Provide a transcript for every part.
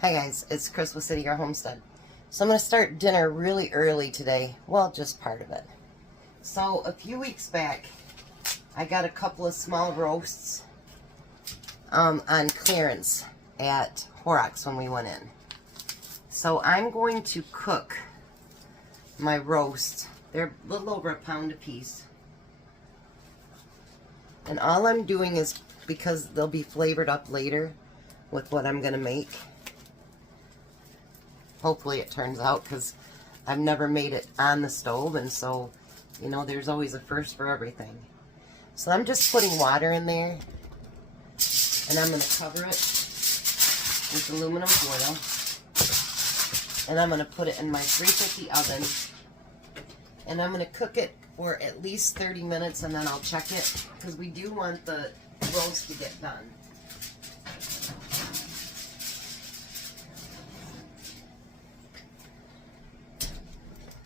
Hi guys, it's Chris with City Girl Homestead. So I'm going to start dinner really early today. Well, just part of it. So a few weeks back, I got a couple of small roasts on clearance at Horrocks when we went in. So I'm going to cook my roasts. They're a little over a pound a piece. And all I'm doing is, because they'll be flavored up later with what I'm going to make. Hopefully it turns out, because I've never made it on the stove, and so, you know, there's always a first for everything. So I'm just putting water in there, and I'm going to cover it with aluminum foil, and I'm going to put it in my 350 oven, and I'm going to cook it for at least 30 minutes, and then I'll check it, because we do want the roast to get done.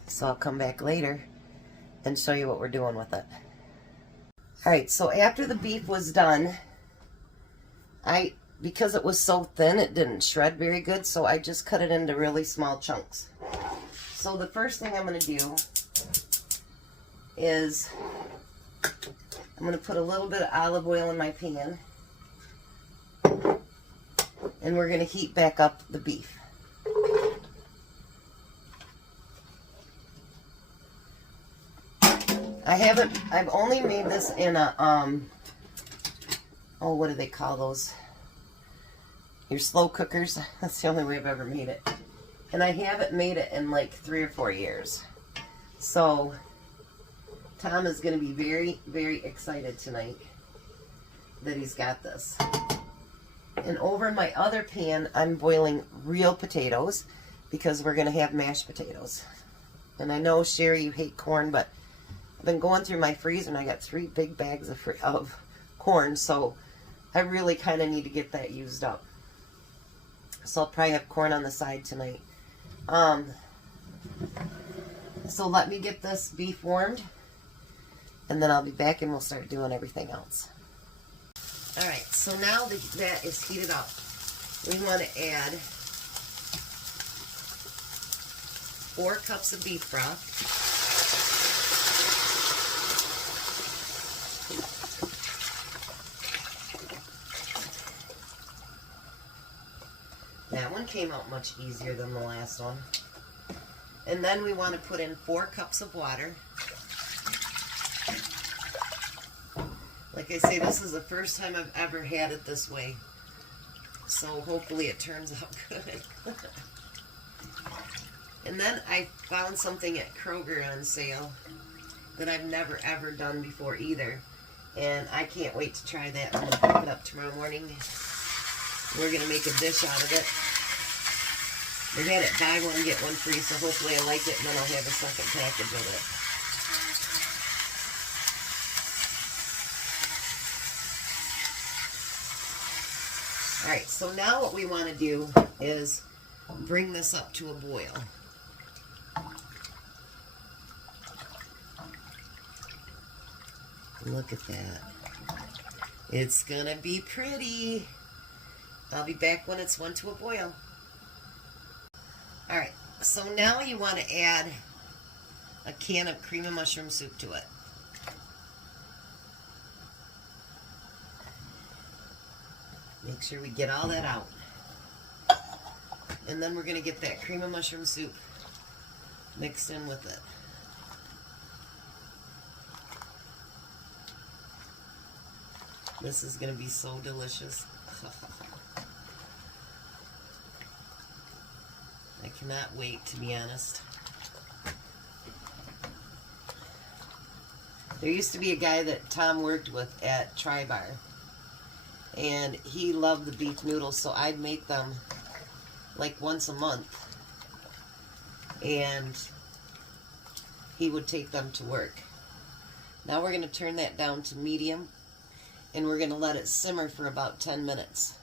So I'll come back later and show you what we're doing with it. Alright, so after the beef was done, because it was so thin, it didn't shred very good, so I just cut it into really small chunks. So the first thing I'm going to do is I'm going to put a little bit of olive oil in my pan, and we're going to heat back up the beef. I've only made this in a, oh, what do they call those? Your slow cookers. That's the only way I've ever made it. And I haven't made it in like 3 or 4 years. So, Tom is going to be very, very excited tonight that he's got this. And over in my other pan, I'm boiling real potatoes because we're going to have mashed potatoes. And I know, Sherry, you hate corn, but I've been going through my freezer and I got 3 big bags of corn, so I really kind of need to get that used up. So I'll probably have corn on the side tonight. So let me get this beef warmed, and then I'll be back and we'll start doing everything else. Alright, so now that is heated up, we want to add 4 cups of beef broth. That one came out much easier than the last one. And then we want to put in 4 cups of water. Like I say, this is the first time I've ever had it this way. So hopefully it turns out good. And then I found something at Kroger on sale that I've never ever done before either. And I can't wait to try that. I'm going to pick it up tomorrow morning. We're going to make a dish out of it. They had it buy one, get one free, so hopefully I like it, and then I'll have a second package of it. Alright, so now what we want to do is bring this up to a boil. Look at that. It's going to be pretty. I'll be back when it's went to a boil. Alright, so now you want to add a can of cream of mushroom soup to it. Make sure we get all that out. And then we're going to get that cream of mushroom soup mixed in with it. This is going to be so delicious. I cannot wait, to be honest. There used to be a guy that Tom worked with at Tri-Bar, and he loved the beef noodles, so I'd make them like once a month, and he would take them to work. Now we're going to turn that down to medium, and we're going to let it simmer for about 10 minutes.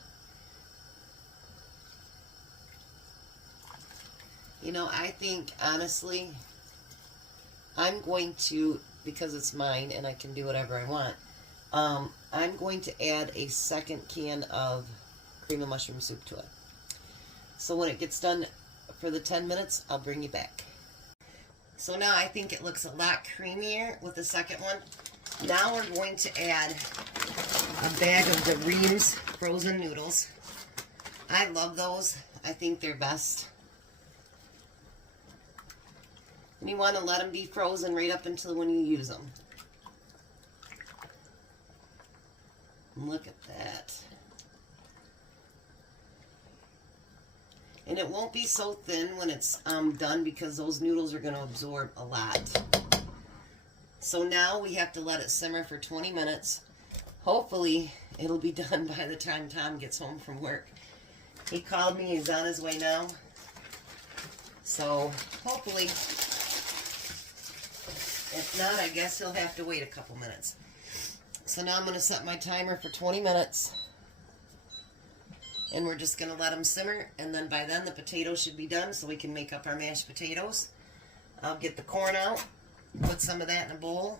You know, I think, honestly, I'm going to, because it's mine and I can do whatever I want, I'm going to add a second can of cream of mushroom soup to it. So when it gets done for the 10 minutes, I'll bring you back. So now I think it looks a lot creamier with the second one. Now we're going to add a bag of the Reams frozen noodles. I love those. I think they're best. And you want to let them be frozen right up until when you use them. Look at that. And it won't be so thin when it's done because those noodles are going to absorb a lot. So now we have to let it simmer for 20 minutes. Hopefully it'll be done by the time Tom gets home from work. He called me, he's on his way now. So hopefully, if not, I guess he'll have to wait a couple minutes. So now I'm going to set my timer for 20 minutes. And we're just going to let them simmer, and then by then the potatoes should be done so we can make up our mashed potatoes. I'll get the corn out, put some of that in a bowl,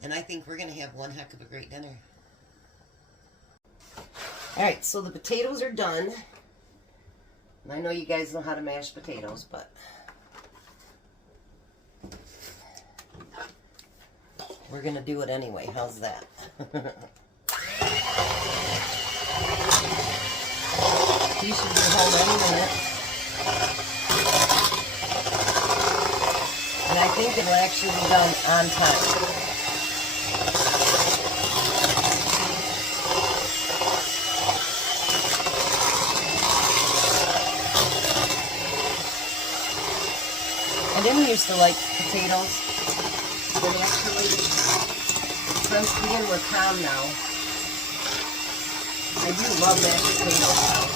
and I think we're going to have one heck of a great dinner. Alright, so the potatoes are done. And I know you guys know how to mash potatoes, but we're going to do it anyway. How's that? He should be home any minute. And I think it'll actually be done on time. I didn't used to like potatoes, but actually, since being with Tom now, I do love mashed potatoes.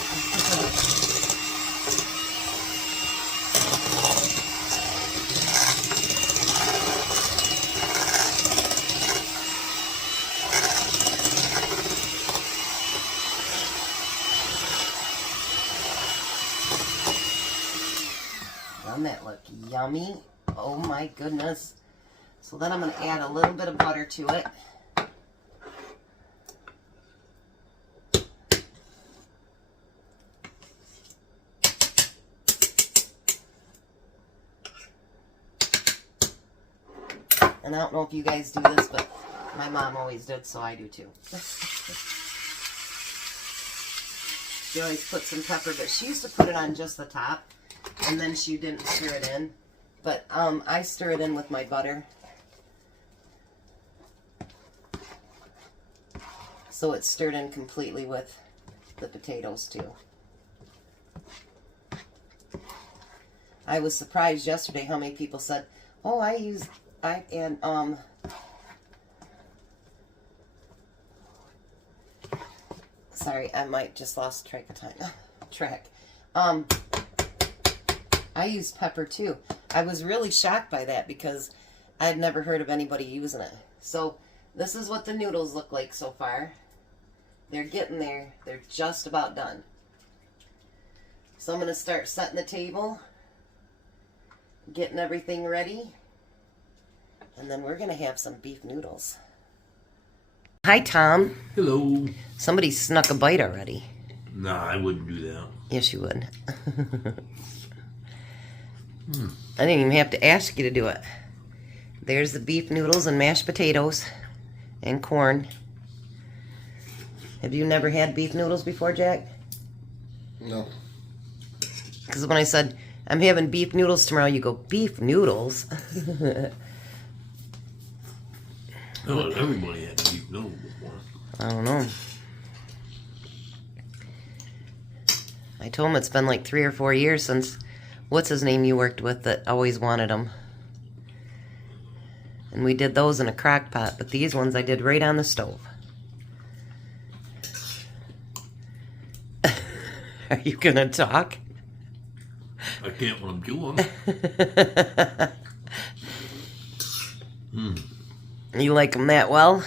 Doesn't that look yummy? Oh my goodness. So then I'm going to add a little bit of butter to it. And I don't know if you guys do this, but my mom always did, so I do too. She always put some pepper, but she used to put it on just the top, and then she didn't stir it in. But I stir it in with my butter. So it's stirred in completely with the potatoes too. I was surprised yesterday how many people said, oh, sorry, I might just lost track of time. I used pepper too. I was really shocked by that because I had never heard of anybody using it. So this is what the noodles look like so far. They're getting there. They're just about done. So I'm going to start setting the table, getting everything ready, and then we're going to have some beef noodles. Hi, Tom. Hello. Somebody snuck a bite already. Nah, I wouldn't do that. Yes, you would. I didn't even have to ask you to do it. There's the beef noodles and mashed potatoes and corn. Have you never had beef noodles before, Jack? No. Because when I said, I'm having beef noodles tomorrow, you go, beef noodles? Oh, everybody had beef noodles before. I don't know. I told him it's been like 3 or 4 years since, what's his name you worked with that always wanted them? And we did those in a crock pot, but these ones I did right on the stove. Are you gonna talk? I can't when I'm chewing. You like them that well?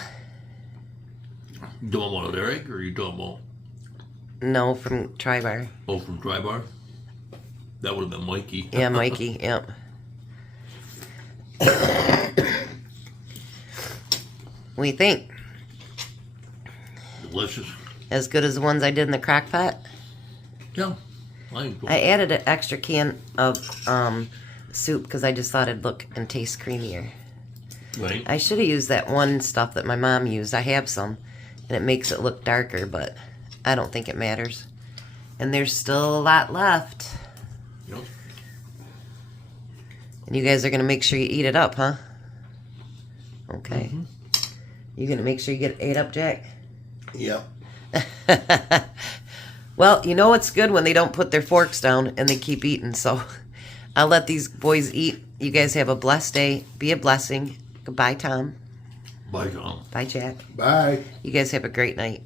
You talking about Eric, or you talking about? No, from Tri-Bar. Oh, from Tri-Bar? That would have been Mikey. Yeah, Mikey, yep. What do you think? Delicious. As good as the ones I did in the crock pot? Yeah. I enjoy I it. added an extra can of soup because I just thought it'd look and taste creamier. Right. I should have used that one stuff that my mom used. I have some, and it makes it look darker, but I don't think it matters. And there's still a lot left. Yep. And you guys are going to make sure you eat it up, huh? Okay. Mhm. You going to make sure you get it ate up, Jack? Yep. Well, you know what's good when they don't put their forks down and they keep eating, so I'll let these boys eat. You guys have a blessed day. Be a blessing. Goodbye, Tom. Bye, Tom. Bye, Jack. Bye. You guys have a great night.